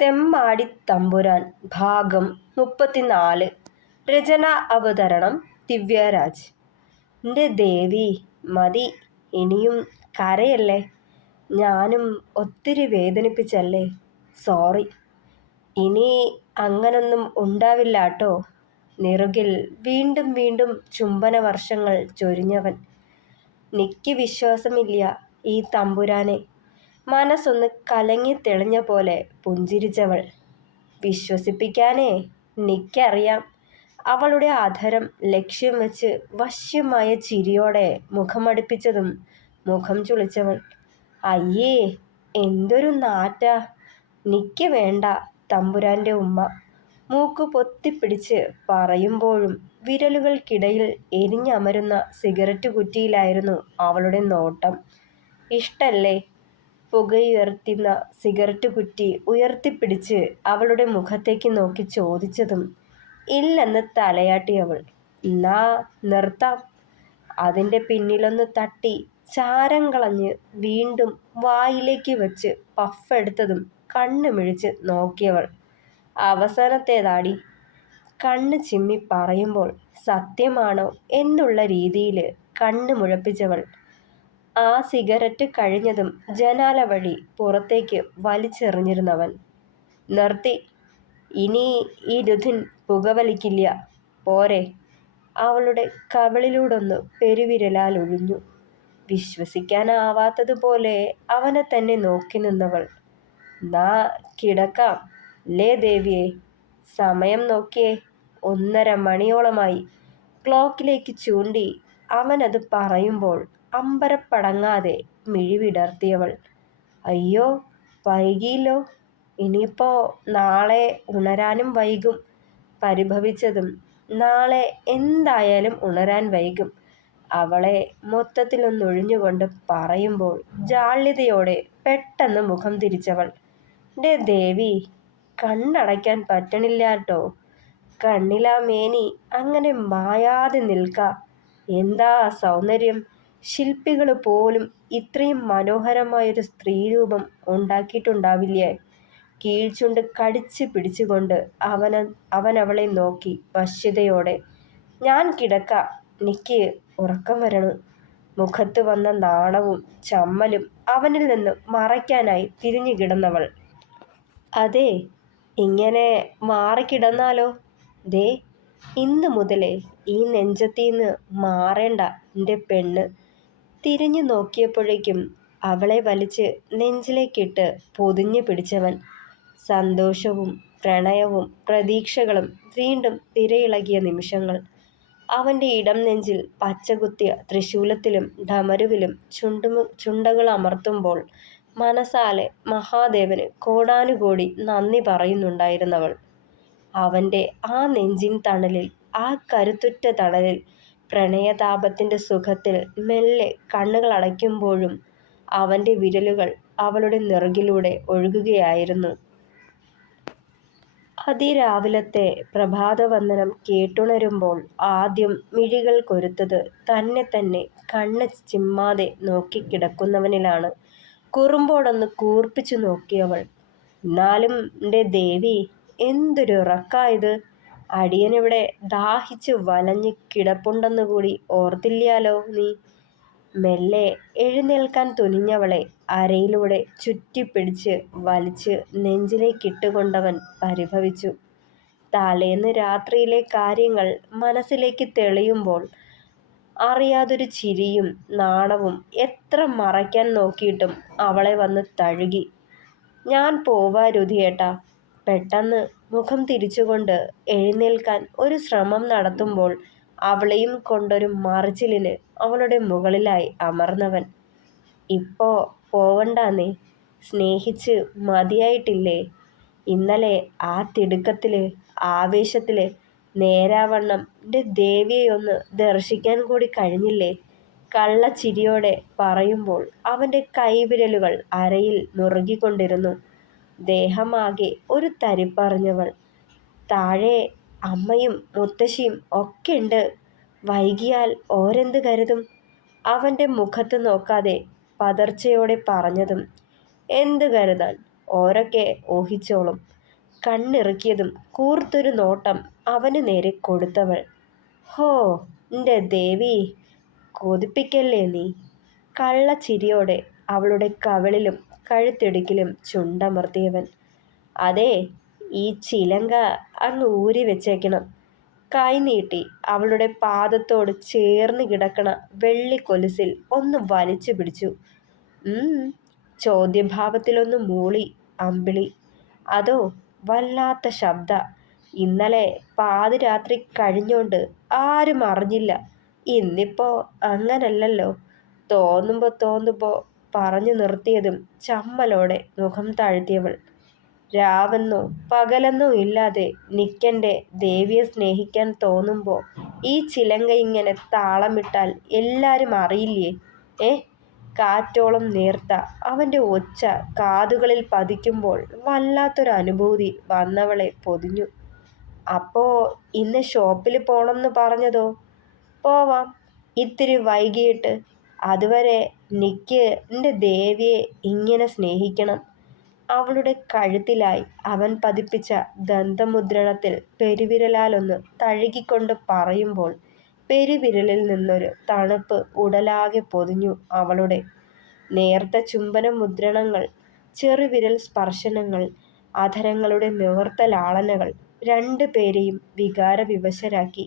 തെമ്മാടി തമ്പുരാൻ ഭാഗം 34. രചന അവതരണം ദിവ്യരാജ്. എൻ്റെ ദേവി, മതി, ഇനിയും കരയല്ലേ. ഞാനും ഒത്തിരി വേദനിപ്പിച്ചല്ലേ. സോറി. ഇനി അങ്ങനൊന്നും ഉണ്ടാവില്ലാട്ടോ. നിറുകിൽ വീണ്ടും വീണ്ടും ചുംബന വർഷങ്ങൾ ചൊരിഞ്ഞവൻ. നിക്ക് വിശ്വാസമില്ല ഈ തമ്പുരാനെ. മനസ്സൊന്ന് കലങ്ങി തെളിഞ്ഞ പോലെ പുഞ്ചിരിച്ചവൾ. വിശ്വസിപ്പിക്കാനേ നിക്കറിയാം. അവളുടെ അധരം ലക്ഷ്യം വെച്ച് വശ്യമായ ചിരിയോടെ മുഖമടുപ്പിച്ചതും മുഖം ചുളിച്ചവൾ. അയ്യേ, എന്തൊരു നാറ്റാ. നിക്ക് വേണ്ട തമ്പുരാൻ്റെ ഉമ്മ. മൂക്കു പൊത്തിപ്പിടിച്ച് പറയുമ്പോഴും വിരലുകൾക്കിടയിൽ എരിഞ്ഞമരുന്ന സിഗരറ്റ് കുറ്റിയിലായിരുന്നു അവളുടെ നോട്ടം. ഇഷ്ടല്ലേ? പുകയുയർത്തുന്ന സിഗരറ്റ് കുറ്റി ഉയർത്തിപ്പിടിച്ച് അവളുടെ മുഖത്തേക്ക് നോക്കി ചോദിച്ചതും ഇല്ലെന്ന് തലയാട്ടിയവൾ. എന്നാ നിർത്താം. അതിൻ്റെ പിന്നിലൊന്ന് തട്ടി ചാരം കളഞ്ഞ് വീണ്ടും വായിലേക്ക് വെച്ച് പഫെടുത്തതും കണ്ണ് മിഴിച്ച് നോക്കിയവൾ. അവസാനത്തേതാടി. കണ്ണ് ചിമ്മി പറയുമ്പോൾ സത്യമാണോ എന്നുള്ള രീതിയിൽ കണ്ണ് മുഴപ്പിച്ചവൾ. ആ സിഗരറ്റ് കഴിഞ്ഞതും ജനാല വഴി പുറത്തേക്ക് വലിച്ചെറിഞ്ഞിരുന്നവൻ. നിർത്തി. ഇനി ഈ രുധിൻ പുകവലിക്കില്ല, പോരെ. അവളുടെ കവിളിലൂടൊന്ന് പെരുവിരലാൽ ഒഴിഞ്ഞു. വിശ്വസിക്കാനാവാത്തതുപോലെ അവനെ തന്നെ നോക്കി നിന്നവൾ. നാ കിടക്കാം ലേ ദേവിയെ. സമയം നോക്കിയേ, 1:30 മണിയോളമായി. ക്ലോക്കിലേക്ക് ചൂണ്ടി അവനത് പറയുമ്പോൾ അമ്പരപ്പടങ്ങാതെ മിഴിവിടർത്തിയവൾ. അയ്യോ, വൈകിയല്ലോ. ഇനിയിപ്പോ നാളെ ഉണരാനും വൈകും. പരിഭവിച്ചതും നാളെ എന്തായാലും ഉണരാൻ വൈകും. അവളെ മൊത്തത്തിലൊന്നൊഴിഞ്ഞുകൊണ്ട് പറയുമ്പോൾ ജാള്യതയോടെ പെട്ടെന്ന് മുഖം തിരിച്ചവൾ. എൻ്റെ ദേവി, കണ്ണടയ്ക്കാൻ പറ്റണില്ലാട്ടോ. കണ്ണിലാ മേനി അങ്ങനെ മായാതെ നിൽക്ക. എന്താ സൗന്ദര്യം. ശില്പികൾ പോലും ഇത്രയും മനോഹരമായൊരു സ്ത്രീരൂപം ഉണ്ടാക്കിയിട്ടുണ്ടാവില്ലേ. കീഴ്ചുണ്ട് കടിച്ച് പിടിച്ചുകൊണ്ട് അവനവളെ നോക്കി വശ്യതയോടെ. ഞാൻ കിടക്കാം, നിക്ക് ഉറക്കം വരണു. മുഖത്ത് വന്ന നാണവും ചമ്മലും അവനിൽ നിന്ന് മറയ്ക്കാനായി തിരിഞ്ഞു കിടന്നവൾ. അതെ, ഇങ്ങനെ മാറിക്കിടന്നാലോ. ദേ, ഇന്ന് മുതലേ ഈ നെഞ്ചത്തീന്ന് മാറേണ്ട എൻ്റെ പെണ്ണ്. തിരിഞ്ഞു നോക്കിയപ്പോഴേക്കും അവളെ വലിച്ച് നെഞ്ചിലേക്കിട്ട് പൊതിഞ്ഞു പിടിച്ചവൻ. സന്തോഷവും പ്രണയവും പ്രതീക്ഷകളും വീണ്ടും തിരയിളകിയ നിമിഷങ്ങൾ. അവൻ്റെ ഇടം നെഞ്ചിൽ പച്ചകുത്തിയ ത്രിശൂലത്തിലും ഡമരുവിലും ചുണ്ടകൾ അമർത്തുമ്പോൾ മനസാലെ മഹാദേവന് കോടാനുകോടി നന്ദി പറയുന്നുണ്ടായിരുന്നവൾ. അവൻ്റെ ആ നെഞ്ചിൻ തണലിൽ, ആ കരുത്തുറ്റ തണലിൽ, പ്രണയതാപത്തിൻ്റെ സുഖത്തിൽ മെല്ലെ കണ്ണുകൾ അടയ്ക്കുമ്പോഴും അവൻ്റെ വിരലുകൾ അവളുടെ നെറുകിലൂടെ ഒഴുകുകയായിരുന്നു. അതിരാവിലത്തെ പ്രഭാതവന്ദനം കേട്ടുണരുമ്പോൾ ആദ്യം മിഴികൾ കൊരുത്തത് തന്നെ കണ്ണ് ചിമ്മാതെ നോക്കിക്കിടക്കുന്നവനിലാണ്. കുറുമ്പോടൊന്ന് കൂർപ്പിച്ചു നോക്കിയവൾ. എന്നാലും എൻ്റെ ദേവി, എന്തൊരു ഉറക്കായത്. അടിയനിവിടെ ദാഹിച്ച് വലഞ്ഞ് കിടപ്പുണ്ടെന്നുകൂടി ഓർത്തില്ലാലോ നീ. മെല്ലെ എഴുന്നേൽക്കാൻ തുനിഞ്ഞവളെ അരയിലൂടെ ചുറ്റിപ്പിടിച്ച് വലിച്ച് നെഞ്ചിലേക്കിട്ടുകൊണ്ടവൻ പരിഭവിച്ചു. തലേന്ന് രാത്രിയിലെ കാര്യങ്ങൾ മനസ്സിലേക്ക് തെളിയുമ്പോൾ അറിയാതൊരു ചിരിയും നാണവും എത്ര മറയ്ക്കാൻ നോക്കിയിട്ടും അവളെ വന്ന് തഴുകി. ഞാൻ പോവാ രുധിയേട്ടാ. പെട്ടെന്ന് മുഖം തിരിച്ചുകൊണ്ട് എഴുന്നേൽക്കാൻ ഒരു ശ്രമം നടത്തുമ്പോൾ അവളെയും കൊണ്ടൊരു മറിച്ചിലിന് അവളുടെ മുകളിലായി അമർന്നവൻ. ഇപ്പോ പോവണ്ടാന്നേ. സ്നേഹിച്ച് മതിയായിട്ടില്ലേ. ഇന്നലെ ആ തിടുക്കത്തില്, ആവേശത്തില് നേരാവണ്ണം എൻ്റെ ദേവിയെയൊന്ന് ദർശിക്കാൻ കൂടി കഴിഞ്ഞില്ലേ. കള്ളച്ചിരിയോടെ പറയുമ്പോൾ അവൻ്റെ കൈവിരലുകൾ അരയിൽ മുറുകിക്കൊണ്ടിരുന്നു. ദേഹമാകെ ഒരു തരിപ്പറിഞ്ഞവൾ. താഴെ അമ്മയും മുത്തശ്ശിയും ഒക്കെ ഉണ്ട്. വൈകിയാൽ ഓരെന്ത് കരുതും. അവൻ്റെ മുഖത്ത് നോക്കാതെ പതർച്ചയോടെ പറഞ്ഞതും എന്ത് കരുതാൻ. ഓരൊക്കെ ഊഹിച്ചോളും. കണ്ണിറുക്കിയതും കൂർത്തൊരു നോട്ടം അവന് നേരെ കൊടുത്തവൾ. ഹോ എൻ്റെ ദേവി, കൊതിപ്പിക്കല്ലേ നീ. കള്ളച്ചിരിയോടെ അവളുടെ കവിളിലും കഴുത്തിടുക്കിലും ചുണ്ടമർത്തിയവൻ. അതെ, ഈ ചിലങ്ക അങ്ങ് ഊരി വെച്ചേക്കണം. കൈനീട്ടി അവളുടെ പാദത്തോട് ചേർന്ന് കിടക്കണ വെള്ളിക്കൊലുസിൽ ഒന്ന് വലിച്ചു പിടിച്ചു. ചോദ്യഭാവത്തിലൊന്ന് മൂളി അമ്പിളി. അതോ വല്ലാത്ത ശബ്ദ. ഇന്നലെ പാതിരാത്രി കഴിഞ്ഞോണ്ട് ആരും അറിഞ്ഞില്ല. ഇന്നിപ്പോ അങ്ങനല്ലല്ലോ. തോന്നുമ്പോ പറഞ്ഞു നിർത്തിയതും ചമ്മലോടെ മുഖം താഴ്ത്തിയവൾ. രാവെന്നോ പകലെന്നോ ഇല്ലാതെ നിക്കൻ്റെ ദേവിയെ സ്നേഹിക്കാൻ തോന്നുമ്പോൾ ഈ ചിലങ്ക ഇങ്ങനെ താളമിട്ടാൽ എല്ലാരും അറിയില്ലേ? കാറ്റോളം നേർത്ത അവൻ്റെ ഒച്ച കാതുകളിൽ പതിക്കുമ്പോൾ വല്ലാത്തൊരനുഭൂതി വന്നവളെ പൊതിഞ്ഞു. അപ്പോ ഇന്ന് ഷോപ്പിൽ പോണമെന്ന് പറഞ്ഞതോ? പോവാം, ഇത്തിരി വൈകിട്ട്. അതുവരെ നിക്ക് എൻ്റെ ദേവിയെ ഇങ്ങനെ സ്നേഹിക്കണം. അവളുടെ കഴുത്തിലായി അവൻ പതിപ്പിച്ച ദന്തമുദ്രണത്തിൽ പെരുവിരലാലൊന്ന് തഴുകിക്കൊണ്ട് പറയുമ്പോൾ പെരുവിരലിൽ നിന്നൊരു തണുപ്പ് ഉടലാകെ പൊതിഞ്ഞു അവളുടെ. നേർത്ത ചുംബന മുദ്രണങ്ങൾ, ചെറുവിരൽ സ്പർശനങ്ങൾ, അധരങ്ങളുടെ നേർത്ത ലാളനകൾ രണ്ടുപേരെയും വികാരവിവശരാക്കി.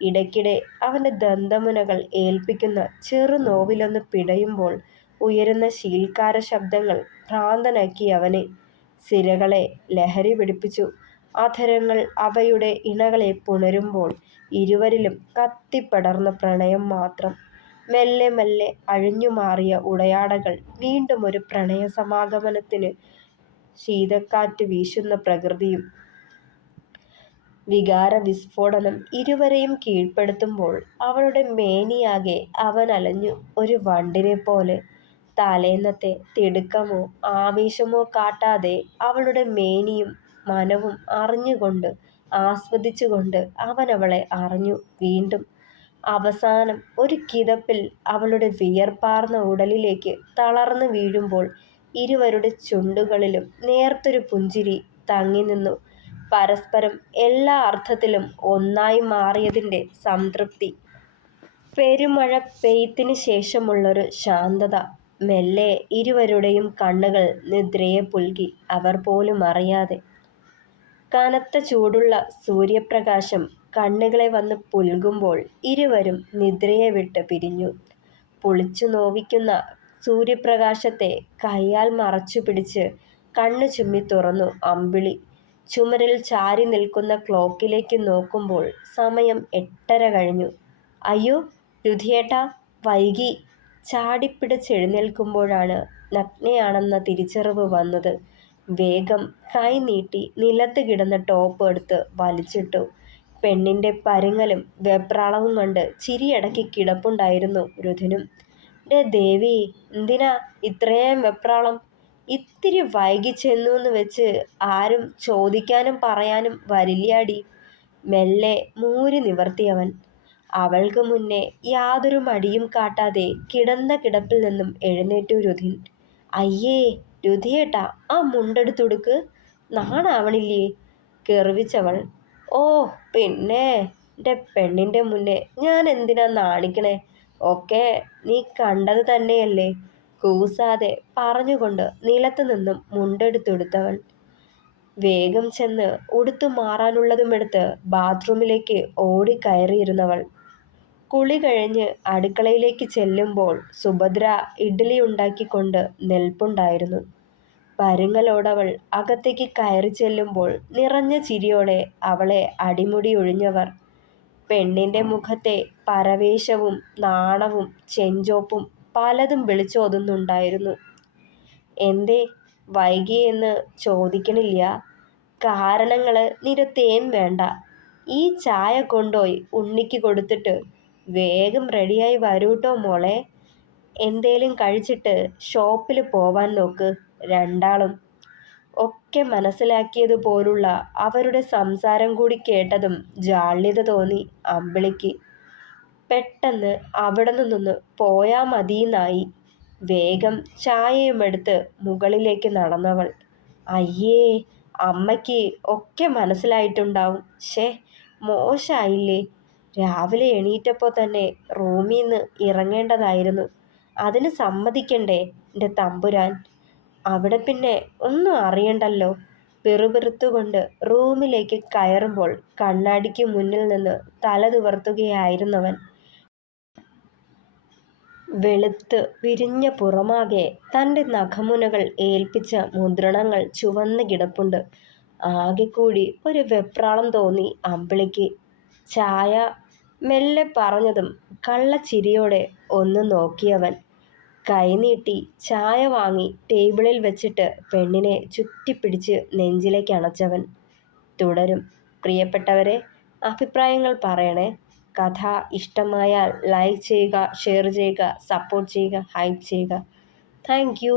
ഇടയ്ക്കിടെ അവൻ്റെ ദന്തമുനകൾ ഏൽപ്പിക്കുന്ന ചെറുനോവിലൊന്ന് പിടയുമ്പോൾ ഉയരുന്ന ശീൽക്കാര ശബ്ദങ്ങൾ ഭ്രാന്തനാക്കി അവനെ. സിരകളെ ലഹരി പിടിപ്പിച്ചു. അധരങ്ങൾ അവയുടെ ഇണകളെ പുണരുമ്പോൾ ഇരുവരിലും കത്തിപ്പടർന്ന പ്രണയം മാത്രം. മെല്ലെ മെല്ലെ അഴിഞ്ഞുമാറിയ ഉടയാടകൾ വീണ്ടും ഒരു പ്രണയ സമാഗമനത്തിന് ശീതക്കാറ്റ് വീശുന്ന പ്രകൃതിയും. വികാര വിസ്ഫോടനം ഇരുവരെയും കീഴ്പ്പെടുത്തുമ്പോൾ അവളുടെ മേനിയാകെ അവൻ അലഞ്ഞു ഒരു വണ്ടിനെ പോലെ. തലേന്നത്തെ തിടുക്കമോ ആവേശമോ കാട്ടാതെ അവളുടെ മേനിയും മനവും അറിഞ്ഞുകൊണ്ട് ആസ്വദിച്ചുകൊണ്ട് അവൻ അവളെ അറിഞ്ഞു വീണ്ടും. അവസാനം ഒരു കിതപ്പിൽ അവളുടെ വിയർപ്പാർന്ന ഉടലിലേക്ക് തളർന്നു വീഴുമ്പോൾ ഇരുവരുടെ ചുണ്ടുകളിലും നേർത്തൊരു പുഞ്ചിരി തങ്ങി നിന്നു. പരസ്പരം എല്ലാ അർത്ഥത്തിലും ഒന്നായി മാറിയതിൻ്റെ സംതൃപ്തി. പെരുമഴ പെയ്ത്തിന് ശേഷമുള്ളൊരു ശാന്തത. മെല്ലെ ഇരുവരുടെയും കണ്ണുകൾ നിദ്രയെ പുൽകി അവർ പോലും അറിയാതെ. കനത്ത ചൂടുള്ള സൂര്യപ്രകാശം കണ്ണുകളെ വന്ന് പുൽകുമ്പോൾ ഇരുവരും നിദ്രയെ വിട്ട് പിരിഞ്ഞു. പുളിച്ചു നോവിക്കുന്ന സൂര്യപ്രകാശത്തെ കൈയാൽ മറച്ചു പിടിച്ച് കണ്ണു ചുമ്മി തുറന്നു അമ്പിളി. ചുമരിൽ ചാരി നിൽക്കുന്ന ക്ലോക്കിലേക്ക് നോക്കുമ്പോൾ സമയം 8:30 കഴിഞ്ഞു. അയ്യോ രുധിയേട്ടാ, വൈകി. ചാടിപ്പിടിച്ചെഴുന്നേൽക്കുമ്പോഴാണ് നഗ്നയാണെന്ന തിരിച്ചറിവ് വന്നത്. വേഗം കൈ നീട്ടി നിലത്ത് കിടന്ന ടോപ്പ് എടുത്ത് വലിച്ചിട്ടു. പെണ്ണിൻ്റെ പരുങ്ങലും വെപ്രാളവും കണ്ട് ചിരിയടക്കി കിടപ്പുണ്ടായിരുന്നു രുധിനും. ഡേ ദേവി, എന്തിനാ ഇത്രയും വെപ്രാളം? ഇത്തിരി വൈകിച്ചെന്നൂന്ന് വെച്ച് ആരും ചോദിക്കാനും പറയാനും വരില്ല്യാടി. മെല്ലെ മൂരി നിവർത്തിയവൻ. അവൾക്ക് മുന്നേ യാതൊരു മടിയും കാട്ടാതെ കിടന്ന കിടപ്പിൽ നിന്നും എഴുന്നേറ്റു രുധിൻ. അയ്യേ രുധിയേട്ടാ, ആ മുണ്ടെടുത്തുടുക്ക്, നാണാവണില്ലേ? കെറുവിച്ചവൾ. ഓ പിന്നെ, എൻ്റെ പെണ്ണിൻ്റെ മുന്നേ ഞാൻ എന്തിനാ നാണിക്കണേ? ഒക്കെ നീ കണ്ടത് തന്നെയല്ലേ? കൂസാതെ പറഞ്ഞുകൊണ്ട് നിലത്തു നിന്നും മുണ്ടെടുത്തുടുത്തവൻ. വേഗം ചെന്ന് ഉടുത്തു മാറാനുള്ളതുമെടുത്ത് ബാത്റൂമിലേക്ക് ഓടിക്കയറിയിരുന്നവൾ. കുളി കഴിഞ്ഞ് അടുക്കളയിലേക്ക് ചെല്ലുമ്പോൾ സുഭദ്ര ഇഡ്ഡലി ഉണ്ടാക്കിക്കൊണ്ട് നിൽപ്പുണ്ടായിരുന്നു. പരുങ്ങലോടവൾ അകത്തേക്ക് കയറി ചെല്ലുമ്പോൾ നിറഞ്ഞ ചിരിയോടെ അവളെ അടിമുടി ഒഴിഞ്ഞവർ. പെണ്ണിൻ്റെ മുഖത്തെ പരവേശവും നാണവും ചെഞ്ചോപ്പും പലതും വിളിച്ചോതുന്നുണ്ടായിരുന്നു. എന്തേ വൈകിയെന്ന് ചോദിക്കണില്ല? കാരണങ്ങള് നിരത്തേം വേണ്ട. ഈ ചായ കൊണ്ടോയി ഉണ്ണിക്ക് കൊടുത്തിട്ട് വേഗം റെഡിയായി വരൂട്ടോ മോളെ. എന്തേലും കഴിച്ചിട്ട് ഷോപ്പിൽ പോവാൻ നോക്ക് രണ്ടാളും. ഒക്കെ മനസ്സിലാക്കിയതുപോലുള്ള അവരുടെ സംസാരം കൂടി കേട്ടതും ജാള്യത തോന്നി അമ്പിളിക്ക്. പെട്ടെന്ന് അവിടെ നിന്നൊന്ന് പോയാ മതിയെന്നായി. വേഗം ചായയുമെടുത്ത് മുകളിലേക്ക് നടന്നവൾ. അയ്യേ, അമ്മയ്ക്ക് ഒക്കെ മനസ്സിലായിട്ടുണ്ടാവും. ശേ, മോശമായില്ലേ. രാവിലെ എണീറ്റപ്പോൾ തന്നെ റൂമിൽ നിന്ന് ഇറങ്ങേണ്ടതായിരുന്നു. അതിന് സമ്മതിക്കണ്ടേ എൻ്റെ തമ്പുരാൻ? അവിടെ പിന്നെ ഒന്നും അറിയണ്ടല്ലോ. പിറുപിറുത്തുകൊണ്ട് റൂമിലേക്ക് കയറുമ്പോൾ കണ്ണാടിക്ക് മുന്നിൽ നിന്ന് തല തുവർത്തുകയായിരുന്നവൻ. വെളുത്ത് വിരിഞ്ഞ പുറമാകെ തൻ്റെ നഖമുനകൾ ഏൽപ്പിച്ച മുദ്രണങ്ങൾ ചുവന്ന് കിടപ്പുണ്ട്. ആകെ കൂടി ഒരു വെപ്രാളം തോന്നി അമ്പിളിക്ക്. ചായ മെല്ലെ പറഞ്ഞതും കള്ളച്ചിരിയോടെ ഒന്ന് നോക്കിയവൻ. കൈനീട്ടി ചായ വാങ്ങി ടേബിളിൽ വെച്ചിട്ട് പെണ്ണിനെ ചുറ്റിപ്പിടിച്ച് നെഞ്ചിലേക്ക് അണച്ചവൻ. തുടരും. പ്രിയപ്പെട്ടവരെ, അഭിപ്രായങ്ങൾ പറയണേ. കഥ ഇഷ്ടമായാൽ ലൈക്ക് ചെയ്യുക, ഷെയർ ചെയ്യുക, സപ്പോർട്ട് ചെയ്യുക, ഹൈപ്പ് ചെയ്യുക. Thank you.